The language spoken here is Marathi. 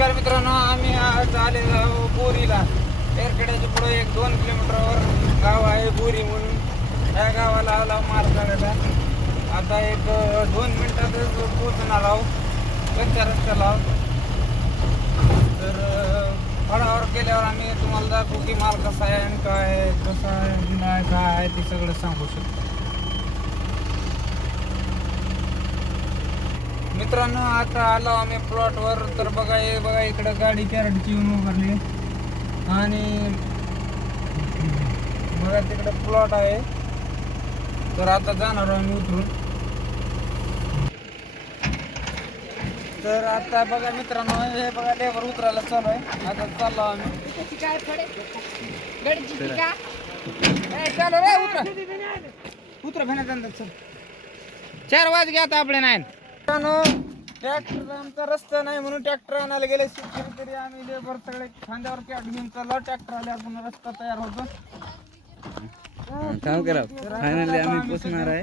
नमस्कार मित्रांनो आम्ही आज आले जाऊ बोरीला. एरकड्याच्या पुढे एक दोन किलोमीटरवर गाव आहे बोरी म्हणून. त्या गावाला आला मार काढायला आता एक दोन मिनिटातच पोचणार आहोत. कच्च्या रस्त्याला आहोत. तर फळावर गेल्यावर आम्ही तुम्हाला दाखवू की माल कसा आहे आणि काय कसा आहे काय आहे ते सगळं सांगू शकतो. मित्रांनो आता आलो आम्ही प्लॉटवर तर बघा हे बघा इकडं गाडी कॅरेटची येऊन उभारली. आणि बघा तिकडं प्लॉट आहे. तर आता जाणार आम्ही उतरून तर आता बघा मित्रांनो हे बघा लेबर उतरायला चालू आहे. आता चाललो आम्ही. चालू रे उतरा. उतरा भेण्यात चल. चार वाज घ्या आता आपले नाही ट्रॅक्टर आमचा रस्ता नाही म्हणून ट्रॅक्टर आणायला गेले. शेतकरी तरी आम्ही लेबर सगळे खांद्यावर कॅट घेऊन चाललो. ट्रॅक्टर आल्यावर पुन्हा रस्ता तयार होतो. काम करा. फायनली आम्ही पोचणार आहे.